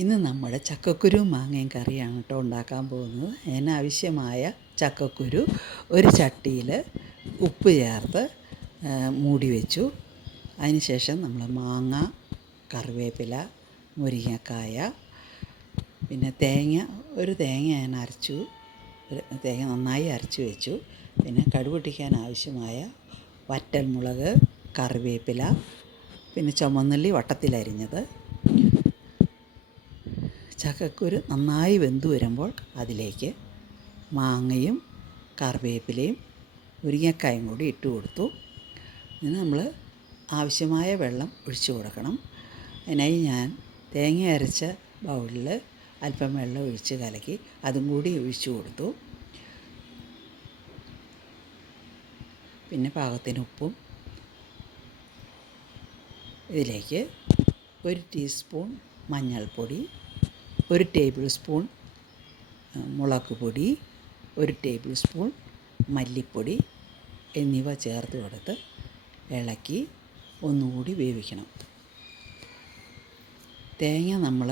ഇന്ന് നമ്മൾ ചക്കക്കുരു മാങ്ങയും കറിയാണ് കേട്ടോ ഉണ്ടാക്കാൻ പോകുന്നത്. അതിനാവശ്യമായ ചക്കക്കുരു ഒരു ചട്ടിയിൽ ഉപ്പ് ചേർത്ത് മൂടി വെച്ചു. അതിനുശേഷം നമ്മൾ മാങ്ങ, കറിവേപ്പില, മുരിങ്ങക്കായ, പിന്നെ ഒരു തേങ്ങ ഞാൻ അരച്ചു, തേങ്ങ നന്നായി അരച്ചു വെച്ചു. പിന്നെ കടുക് പൊട്ടിക്കാൻ ആവശ്യമായ വറ്റൽമുളക്, കറിവേപ്പില, പിന്നെ ചുമന്നുള്ളി വട്ടത്തിലരിഞ്ഞത്. ചക്കക്കുരു നന്നായി വെന്ത് വരുമ്പോൾ അതിലേക്ക് മാങ്ങയും കറിവേപ്പിലയും മുരിങ്ങക്കായും കൂടി ഇട്ട് കൊടുത്തു. ഇതിന് നമ്മൾ ആവശ്യമായ വെള്ളം ഒഴിച്ചു കൊടുക്കണം. അതിനായി ഞാൻ തേങ്ങ അരച്ച ബൗളിൽ അല്പം വെള്ളം ഒഴിച്ച് കലക്കി അതും കൂടി ഒഴിച്ചു കൊടുത്തു. പിന്നെ പാകത്തിന് ഉപ്പും, ഇതിലേക്ക് 1 ടീസ്പൂൺ മഞ്ഞൾപ്പൊടി, 1 ടേബിൾ സ്പൂൺ മുളക് പൊടി, 1 ടേബിൾ സ്പൂൺ മല്ലിപ്പൊടി എന്നിവ ചേർത്ത് കൊടുത്ത് ഇളക്കി ഒന്നുകൂടി വേവിക്കണം. തേങ്ങ നമ്മൾ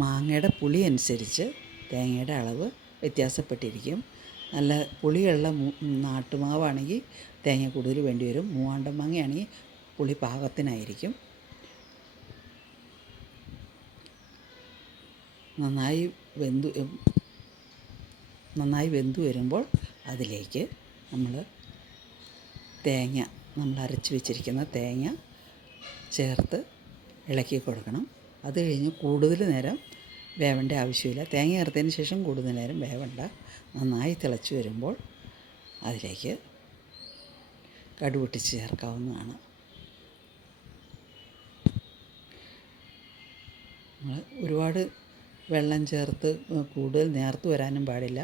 മാങ്ങയുടെ പുളി അനുസരിച്ച് തേങ്ങയുടെ അളവ് വ്യത്യാസപ്പെട്ടിരിക്കും. നല്ല പുളിയുള്ള നാട്ടുമാവാണെങ്കിൽ തേങ്ങ കൂടുതൽ വേണ്ടി വരും. മൂവാണ്ടൻ മാങ്ങയാണെങ്കിൽ പുളി പാകത്തിനായിരിക്കും. നന്നായി വെന്തു വരുമ്പോൾ അതിലേക്ക് നമ്മൾ അരച്ച് വെച്ചിരിക്കുന്ന തേങ്ങ ചേർത്ത് ഇളക്കി കൊടുക്കണം. അത് കഴിഞ്ഞ് കൂടുതൽ നേരം വേവേണ്ട ആവശ്യമില്ല. തേങ്ങ ചേർത്തതിന് ശേഷം കൂടുതൽ നേരം വേവണ്ട. നന്നായി തിളച്ച് വരുമ്പോൾ അതിലേക്ക് കടുക് പൊട്ടിച്ച് ചേർക്കാവുന്നതാണ്. നമ്മൾ ഒരുപാട് വെള്ളം ചേർത്ത് കൂടുതൽ നേർത്ത് വരാനും പാടില്ല.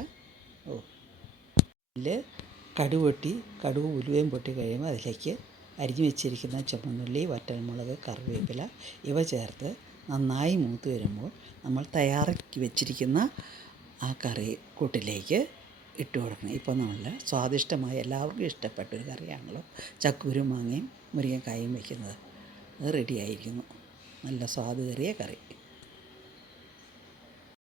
അതിൽ കടുക് ഉലുവയും പൊട്ടി കഴിയുമ്പോൾ അതിലേക്ക് അരിഞ്ഞു വെച്ചിരിക്കുന്ന ചുവന്നുള്ളി, വറ്റൽമുളക്, കറിവേപ്പില ഇവ ചേർത്ത് നന്നായി മൂത്ത് വരുമ്പോൾ നമ്മൾ തയ്യാറാക്കി വെച്ചിരിക്കുന്ന ആ കറി കൂട്ടിലേക്ക് ഇട്ട് കൊടുക്കണം. ഇപ്പോൾ നല്ല സ്വാദിഷ്ടമായ എല്ലാവർക്കും ഇഷ്ടപ്പെട്ട ഒരു കറിയാണല്ലോ ചക്കക്കുരു മാങ്ങയും മുരിങ്ങക്കായും വയ്ക്കുന്നത്. അത് റെഡിയായിരിക്കുന്നു. നല്ല സ്വാദ് കറിയ കറി.